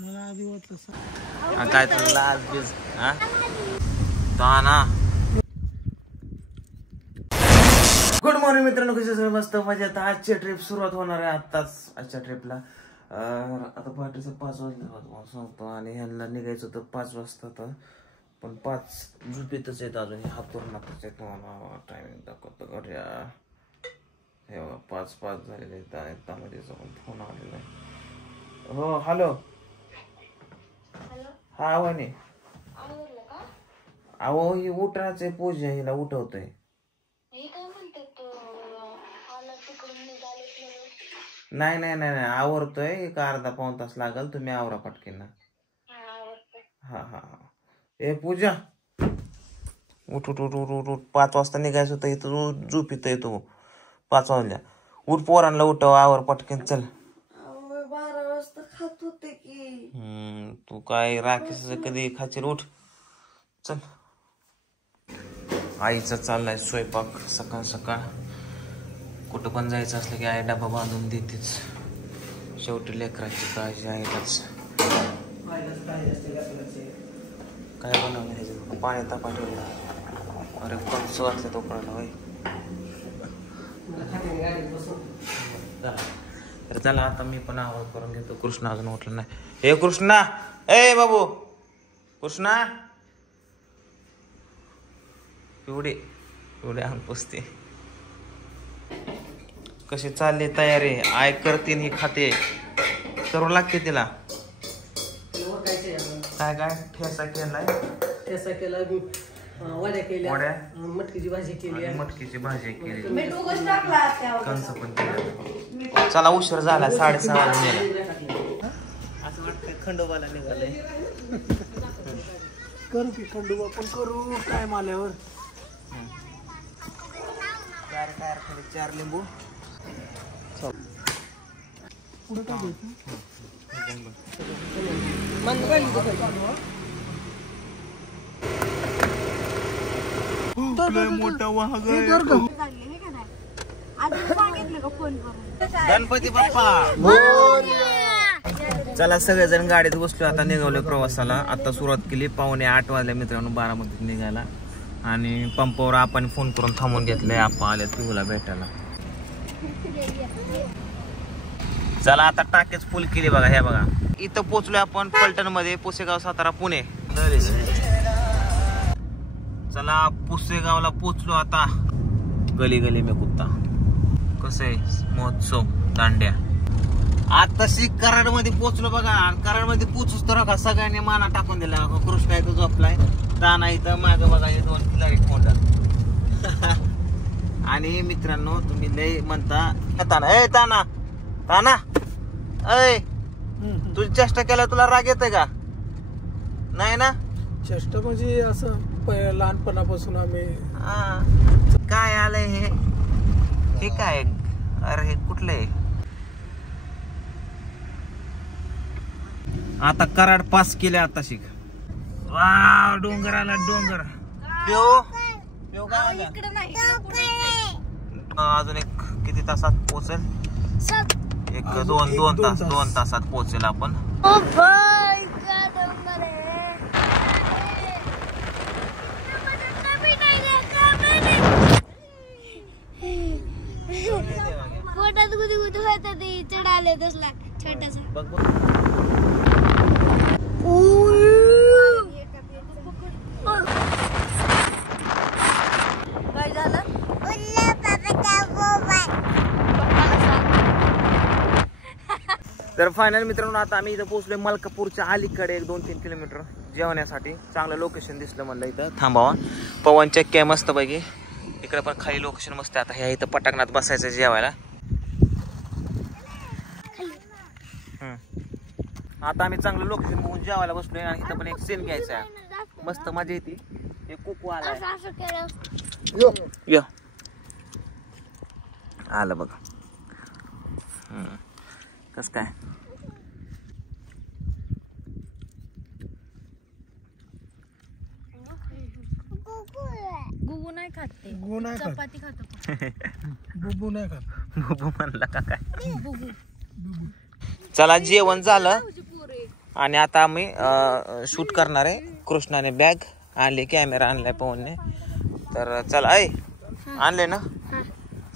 मला आधी वाटलं काय चाललं आज बीज हा ताना. गुड मॉर्निंग मित्रांनो, कसे सगळे मस्त मजेत. आजची ट्रिप सुरुवात होणार आहे आत्ताच. आजच्या ट्रिपला आता पहाटेचं 5 वाजता सांगतो आणि ह्यांना निघायचं होतं 5 वाजता. तर पण 5 झोपेतच आहेत अजून. हातून नातच आहेत. मला टायमिंग दाखवतो घड्या. हे बघा 5 झालेले आहेत. त्यामध्ये जाऊन फोन आलेला आहे. हो हॅलो. हा वाणी अहो ही उठराच आहे. पूजा हिला उठवतोय. नाही नाही नाही नाही आवरतोय. एक अर्धा पाऊण तास लागल. तुम्ही आवरा पटकीन ना. हा हा हा. ए पूजा उठ उठ उठ उठ उठ. 5 वाजता निघायचं होतं. इथं झोपीत येतो 5 वाजल्या. उठ पोरांना उठव. आवर पटकीन चल. 12 वाजता खात होते की. तू काय राखीस कधी खाशील. उठ चल. आईचा चाललाय स्वयंपाक सकाळ सकाळ. कुठं पण जायचं असलं की आई डबा बांधून देतेच. शेवटी लेकराची काळजी आईलाच. काय बनवलं ह्याच्यात. पाणी तापा ठेवलं. अरे कंच वाचलं तो पडायला बाई. तर चला आता मी पण आवाज करून घेतो. कृष्णा अजून उठला नाही. हे कृष्णा. ए बाबू कृष्णा. एवढे अंग पुसते. कशी चालली तयारी. आय करते ही खाते. करू लागते तिला. काय काय ठेसा केलाय. ठेसा केला, वड्या केल्या, वड्या, मटकीची भाजी केली, मटकीची भाजी केली, मीठ उगाच टाकला. कंस पण केलं. चला उशीर झाला. 6:30 वाजले. असं वाटतं खंडोबाला निघाले. करू की खंडोबा पण करू टाइम आल्यावर. 4 लिंबू. पुढे काय घ्यायचं. मोठा वाघ गणपती बाप्पा. चला सगळेजण गाडीत बसलो. आता निघालो प्रवासाला. आता सुरुवात केली. 7:45 वाजल्या मित्रांनो. बारामतीत निघायला. आणि पंपावर आपण फोन करून थांबून घेतलंय. आपण आले तुला भेटायला. चला आता टाकेच फुल केली बघा. हे बघा इथं पोचलोय आपण पलटण मध्ये. पुसेगाव सातारा पुणे. चला पुसेगावला पोचलो आता. गली गली में कुत्ता. कसं आहे महोत्सव दांड्या. आताशी कराड मध्ये पोचलो बघा. कराड मध्ये पोचूच तर का सगळ्यांनी माना टाकून दिला. कृष्णा इथं झोपलाय. ताना इथं माग बघा. हे 2 खिलारी कोंड. आणि मित्रांनो तुम्ही लय म्हणता ताना. ए ताना ताना. अय तुझी चेष्टा केला तुला राग येतोय का. नाही ना. चेष्टा म्हणजे असं लहानपणापासून आम्ही. काय आलंय हे काय. अरे हे कुठलं आहे. आता कराड पास केले. आता शिक. वा डोंगराला डोंगर. अजून एक किती तासात पोहोचेल. 2 तासात पोहोचेल आपण. पोटात गुदी गुदी होता ते चढाले तसला छोटासा. काय झालं. तर फायनल मित्रांनो आता आम्ही इथं पोहोचलोय मलकापूरच्या अलीकडे 1-2-3 किलोमीटर जेवण्यासाठी. चांगलं लोकेशन दिसलं म्हणलं इथं थांबावा. पवन चक्की आहे मस्त पैकी. इकडे पण खाली लोकेशन मस्त आहे. आता ह्या इथं पटांगणात बसायचं जेवायला. आता आम्ही चांगलं लोकेशन बघून जेवायला बसलोय. आणि इथं पण एक सीन घ्यायचा आहे. मस्त मजा येते. हे कुकू आला आलं बघा. कस काय. गुगू नाही खाते. चपाती खातो. बुबू नाही खात. बुबू म्हणला का काय. चला जेवण झालं. आणि आता आम्ही शूट करणार आहे. कृष्णाने बॅग आणली, कॅमेरा आणलाय पवनने. तर चला ऐ आणले ना,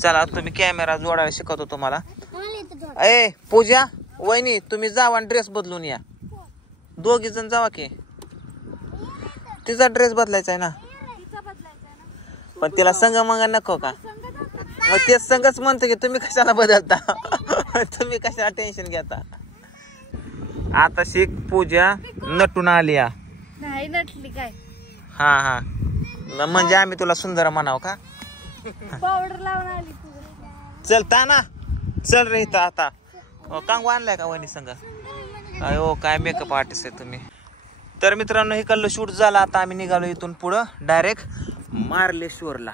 चला तुम्ही कॅमेरा जोडायला शिकवतो तुम्हाला. ए पूजा वहिनी तुम्ही जावा आणि ड्रेस बदलून या. दोघी जण जावा की. तिचा ड्रेस बदलायचा आहे ना, पण तिला संग मंग नको का? मग ते संगच म्हणतो की तुम्ही कशाला बदलता. तुम्ही कशाला टेन्शन घेता. आता शिक पूजा नटून आली. नाही नटली काय, हा हा म्हणजे आम्ही तुला सुंदर म्हणाव का? पावडर लावून आली. चलता ना, चल रे इथं आता. कांगू आणलाय का वहिनी संग? अयो काय मेकअप आर्टिस्ट आहे तुम्ही. तर मित्रांनो इकडलं शूट झाला. आता आम्ही निघालो इथून पुढं डायरेक्ट मार्लेश्वरला.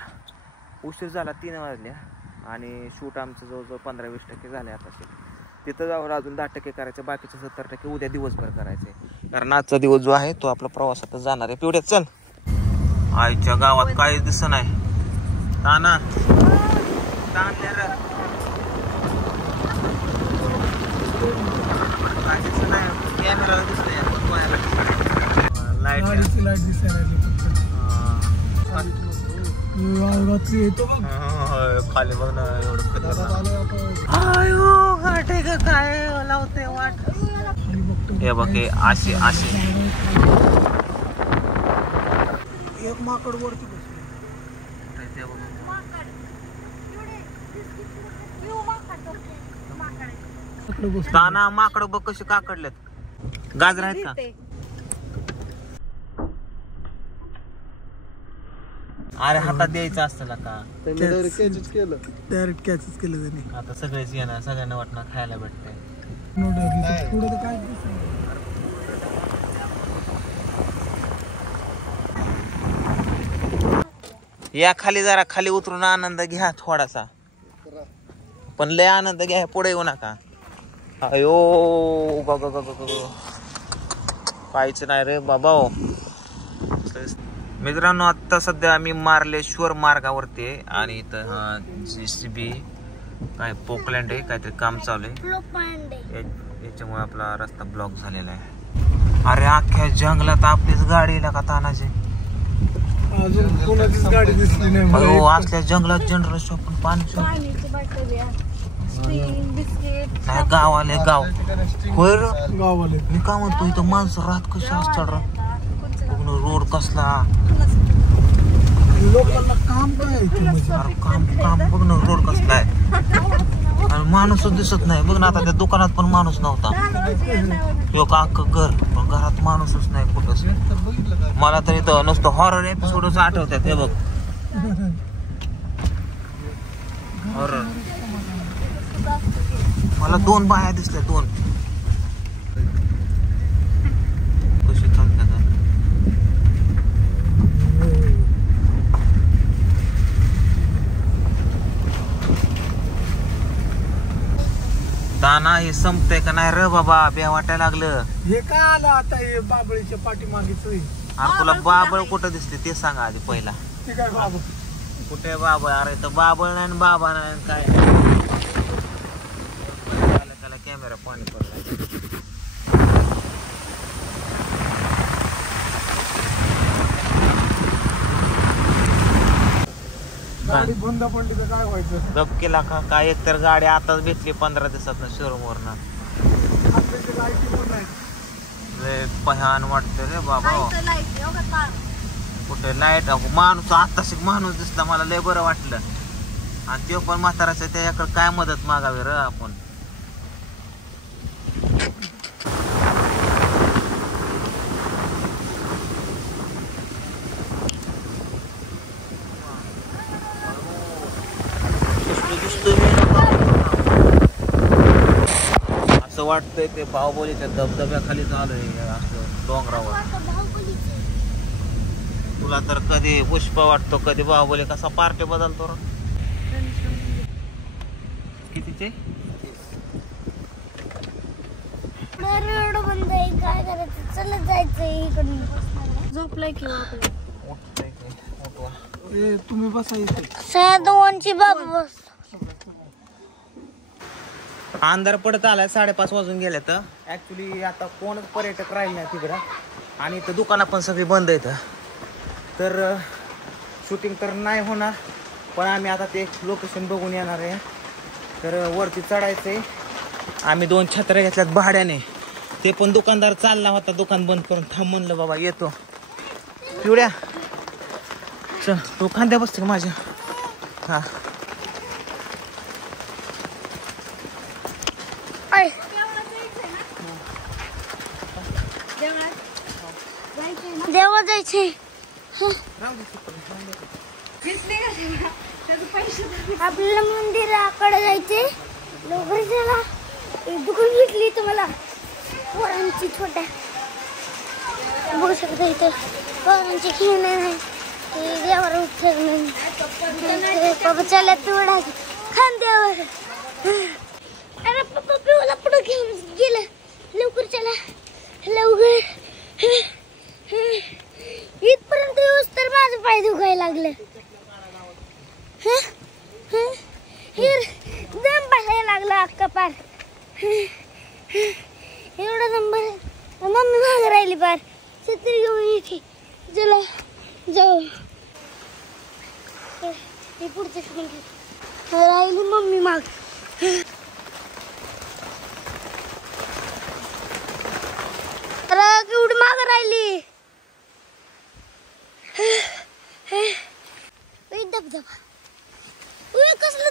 उशीर झाला 3 वाजल्या आणि शूट आमचं जवळजवळ 15-20% झाले. आता तिथं जाऊन अजून 10% करायचं, बाकीचे 70% उद्या दिवसभर करायचे. कारण आजचा दिवस जो आहे तो आपला प्रवासातच जाणार आहे. पिवड्यात चल. आईच्या गावात काहीच दिसत नाही. ताना लाईट खाली बघ ना एवढं काय लावते वाट. हे बघ हे असे एक माकड वरती ताना माकड बघ कशी काकडलेत. गाजर आहेत का? अरे हातात द्यायचं असतं का? डायरेक्ट कॅचच केलं त्यांनी. आता सगळेच येणार, सगळ्यांना वाटणार खायला भेटतंय. पुढे तर काय या खाली जरा खाली उतरून आनंद घ्या थोडासा, पण लय आनंद घ्या, पुढे येऊ नका. अयो काहीच नाही रे बाबा. मित्रांनो आता सध्या आम्ही मार्लेश्वर मार्गावरती आहे आणि इथं JCB काय पोकलँड आहे, काहीतरी काम चालू आहे. याच्यामुळे आपला रस्ता ब्लॉक झालेला आहे. अरे अख्ख्या जंगलात आपलीच गाडी का तानाची. अजून कोणाचीच गाडी दिसली नाही. अयो असल्या जंगलात जनरल शॉप पाणी नाही. गावाले गाव होय गावाले. मी काय म्हणतो इथं माणसं राहत कशी असतात. रोड कसला, लोकांना काम काय काम बघ ना. रोड कसला आहे आणि माणूसच दिसत नाही. बघ ना आता त्या दुकानात पण माणूस नव्हता. का अख्खं घर, पण घरात माणूसच नाही कुठंच. मला तर इथं नुसतं हॉरर एपिसोडच आठवतात. हे बघ हॉरर. मला 2 बाया दिसल्या, 2 कशी चालतात. दाना हे संपतंय का नाही रे बाबा, बे वाटायला लागलं. हे काय आलं आता हे बाबळीच्या पाठीमागेच. अरे तुला बाबळ कुठं दिसते ते सांगा आधी पहिला. ते काय बाबा कुठे बाबळ? अरे तर बाबळ नाही बाबा नाही काय. त्याला कॅमेरा पाणी पडला. गाडी बंद पडली तर काय व्हायचं? गप केला का काय? एक तर गाडी आताच भेटली 15 दिवसात शोरूम वरनं. भयान वाटतं रे बाबा. कुठे लाईट? माणूस आताशी माणूस दिसला मला, लय बरं वाटलं. आणि ते पण म्हाताराचं, त्याच्याकडे काय मदत मागावी र आपण. असं वाटतंय ते बाहुबलीच्या धबधब्याखाली चालूय असं डोंगरावर. तुला तर कधी पुष्प वाटतो, कधी बाहुबली. कसा पार्टी बदलतो र. कितीचे? रोड बंद आहे, काय करायचं? चलत जायचंय इकडून. झोपलाय की तुम्ही बसा इथे. 2:02 बाबा बस. अंधार पडत आलाय, 5:30 वाजून गेले. तर ऍक्च्युली आता कोणच पर्यटक राहिले नाही तिकडं आणि इथं दुकानं पण सगळी बंद आहेत. तर शूटिंग तर नाही होणार, पण आम्ही आता ते लोकेशन बघून येणार आहे. तर वरती चढायचंय. आम्ही 2 छत्र्या घेतल्यात भाड्याने. ते पण दुकानदार चालला होता दुकान बंद करून. थांब म्हणलं बाबा येतो. पिवड्या चल, तू खांद्या बसते का माझ्या? हा देवा जायचे. आपल्याला मंदिराकडे जायचे. लवकर चला. दुकान घेतली तुम्हाला पोरांची छोट्या. बघू शकता इथं पोरांची खेळणे नाही. देवावर उठणार बाबा चला पिवडा खांद्यावर. अरे पप्पा पिवला पुढे घेऊन गेलं. लवकर चला लवकर. इथपर्यंत येऊस तर माझं पाय दुखायला लागलं. दम बसायला लागला अक्का पार. एवढा नंबर मम्मी मागे राहिली पार. छत्री घेऊन इथे चला जाऊ. हे पुढचं राहिली मम्मी माग. केवढी माग राहिली. धबधबा. कसलं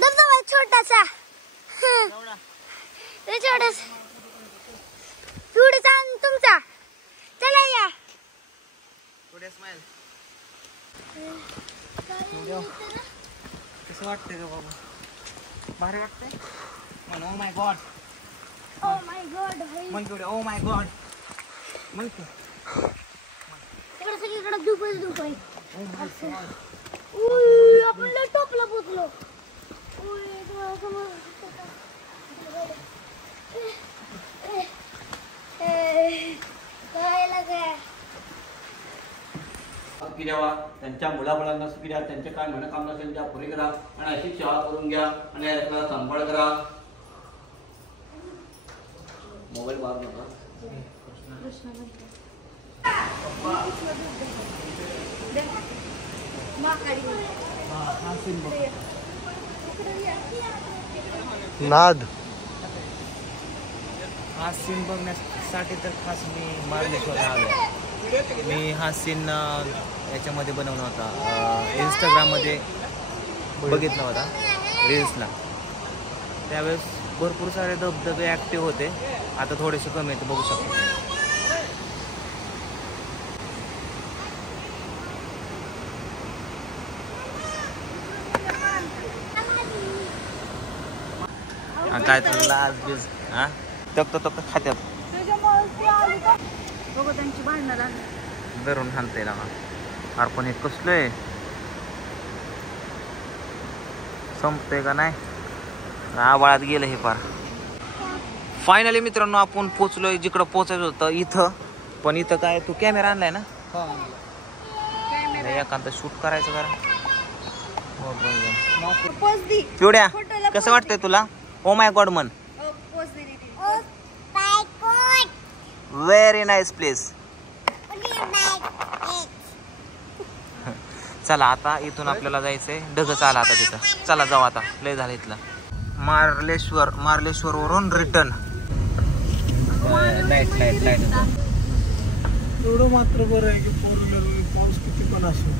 धबधबा आहे छोटासा. छोटासा थोडासा तुमचा. चला या. कसं वाटतंय का बाबा? भारी वाटतंय. म्हण oh my God. Oh my God. म्हण पिवड्या ओ माय गॉड. म्हण की इकडे सगळीकडे धूप आहे. आपण लय टोपला पोचलो. सुखी द्यावा. त्यांच्या मुलाबाळांना सुखी द्या. त्यांचे काय मनोकामना असेल त्या पुरे करा आणि अशी सेवा करून घ्या आणि याचा सांभाळ करा. मोबाईल मारू नका. नाद. हा सीन बघण्यासाठी तर खास मी मार्लेश्वरला आलो. मी हा सीन याच्यामध्ये बनवला होता, इंस्टाग्राममध्ये बघितला होता रील्सला. त्यावेळेस भरपूर सारे धबधबे ॲक्टिव्ह होते. आता थोडेसे कमी आहेत, बघू शकतो. काय तर लाज बीज हा तक खात्यात त्यांची भांडणं धरून हाणते ना. अरे पण हे कसलं आहे, संपते का नाही. आवाळात गेलं हे पार. फायनली मित्रांनो आपण पोचलोय जिकडं पोचायचं होतं इथं. पण इथं काय तू कॅमेरा आणलाय ना? एकांत शूट करायचं करा. पिवड्या कसं वाटतंय तुला? ओ माय गॉड म्हण. Very nice place. चला आता इथून आपल्याला जायचंय ढगच आला आता तिथं. चला जाऊ आता, लय झालं इथलं. मार्लेश्वर वरून रिटर्न. लाईट एवढं मात्र बरं आहे की फोर व्हीलर पाऊस किती पण असो.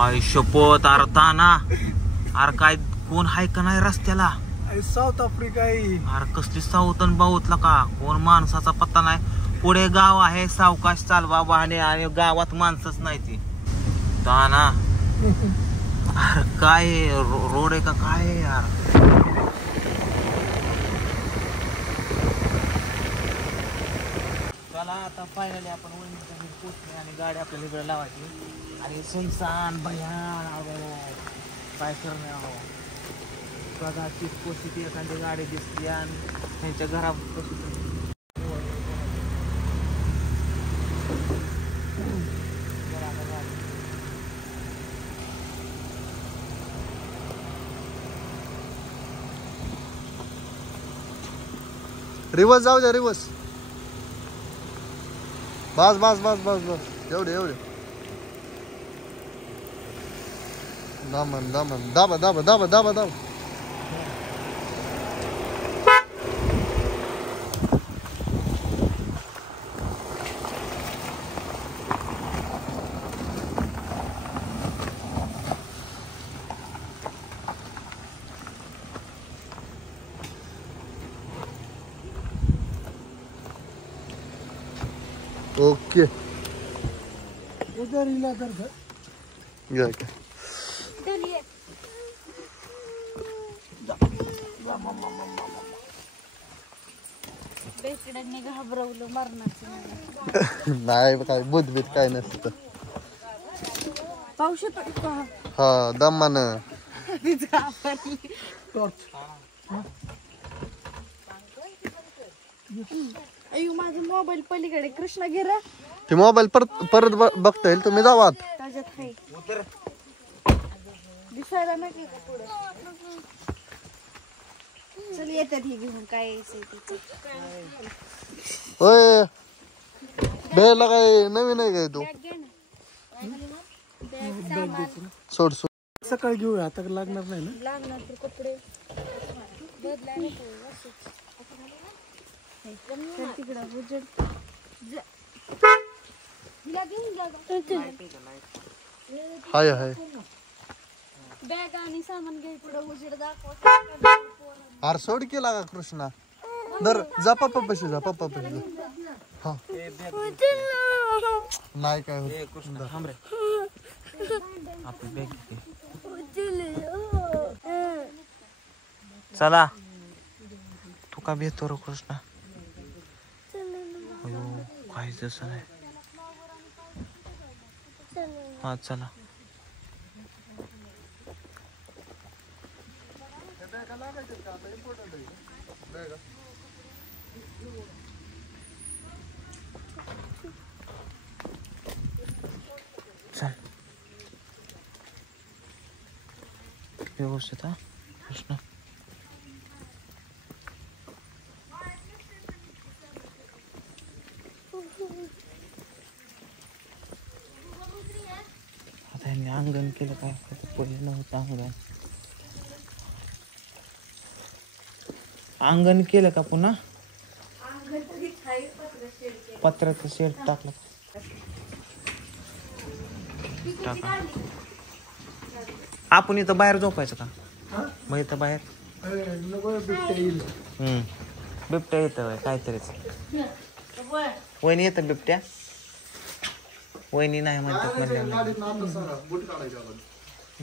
आय शपथ अर्धा ना. अरे काय कोण हाय का नाही रस्त्याला? साऊथ आफ्रिका आहे. अरे कसली साऊथन बाऊतला का कोण माणसाचा पत्ता नाही. पुढे गाव आहे, सावकाश चालवा वाहने आणि गावात माणसंच नाही ती ताना. अरे काय रोड आहे का काय यार? चला आता फायनली आपण वहिनीच्या घरी पोचले आणि गाडी आपल्याला इकडे लावायची. आणि सुनसान भयान काय करणार कदाचित पोचती एखादी गाडी दिसते आणि त्यांच्या घरापासून रिवर्स जाऊ द्या रिवर्स. बस बस बस बस बस एवढे एवढे. दामन दामन दाबा दाबा दाबा दाबा दाबा. ओके इधर हिला इधर घर. या क्या बेकड्यांनी घाबरवलं मरणाचं. नाही काय बुद्धबीत काय नसतं. पाऊस येतो का? हा दमान. अयो माझा मोबाईल पलीकडे कृष्णा गिरा ते मोबाईल परत परत बघता येईल. तुम्ही जावा आत. त्याच्यात आहे दिसायला नाही का पुढे. चल येतात हे घेऊन काय यायचंय त्याचं. होय बेला काय नवीन आहे काय तू. सोड सोड. सकाळी घेऊया आता लागणार नाही ना. लागणार तर कपडे बदलायला तिकडं उजेड हाय हाय. बॅग आणि सामान घे पुढं उजेड दाखव. अरे सोड केला का कृष्णा. दर जा पप्पा पशी जा पप्पा पशी जा. हा नाही काय होत. आपली बॅग चला. तू का भेटतो रे कृष्णा. अयो काहीच जसं नाही. हा चला. चल व्यवस्थित हा कृष्णा. आता यांनी अंगण केलं काय पहिले नव्हतं अंगण. अंगण केलं का पुन्हा. पत्र्याचं शेड टाकलं टाका. आपण इथं बाहेर झोपायचं का. मग इथं बाहेर बिबट्या येतं काहीतरीच. वहिनी येतं बिबट्या. वहिनी नाही म्हणतात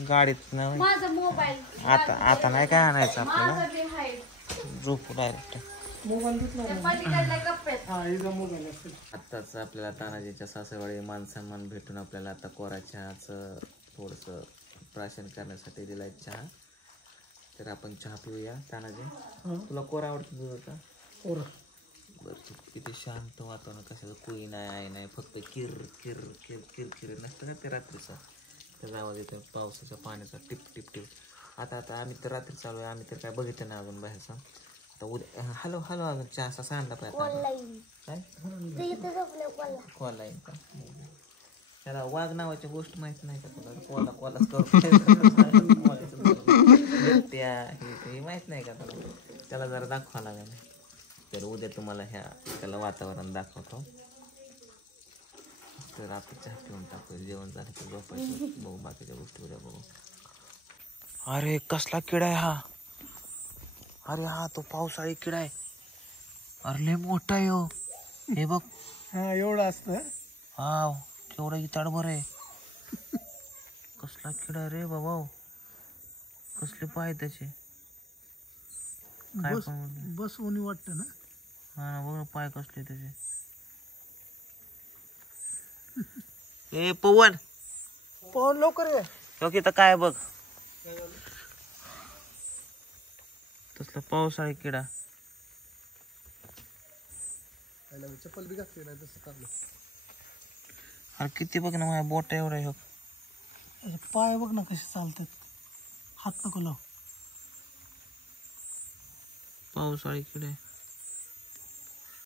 गाडीत नाही. माझा मोबाईल आता आता नाही काय आणायचं आपल्याला. झोपू डायरेक्ट. आत्ताच आपल्याला तानाजीच्या सासरवाडी मान सन्मान भेटून आपल्याला आता कोरा चहाचं थोडंसं प्राशन करण्यासाठी दिलाय चहा. तर आपण चहा पिऊया. तानाजी तुला कोरा आवडतो तुझं का. कोरा. बरं किती शांत वातावरण. कशाचं कुई नाही आहे नाही. फक्त किर किर किर किर किर नसतं का ते रात्रीचा. त्याचा आवाज येतो पावसाच्या पाण्याचा टिप टिप टिप. आता आता आम्ही तर रात्री चालू आहे. आम्ही तर काय बघितलं नाही अजून बाहेरचा. आता उद्या हॅलो हॅलो अजून चहा असा सांडला पाहिजे काय कॉल लाईन का. त्याला वाघ नावाची गोष्ट माहित नाही का तुला. कोला कोलाच त्या हे माहित नाही का तुला. त्याला जरा दाखवा लागेल. तर उद्या तुम्हाला त्याला वातावरण दाखवतो. तर आपण चहा पिऊन टाकू. जेवण झालं तर झोपायचं. बघू बाकीच्या गोष्टी उद्या बघू. अरे कसला किडा आहे हा. अरे हा तो पावसाळी किडा आहे. अरे लय मोठा आहे हो. हे बघ. हा एवढं असतं. हा केवढा इताडभर आहे. कसला किडा रे बाबा. कसले पाय त्याचे. काय पण बस ऊनी वाटतं ना. हा बघ पाय कसले त्याचे. ए पवन पवन लवकर ये. ओके तर काय बघ. तसला पावसाळी किडा. चप्पल बी घातली नाही तसं चाललं. अरे किती बघ ना माझ्या बोट एवढा हो. पाय बघ ना कसे चालतात. हात नको लाव. पावसाळी किडा आहे.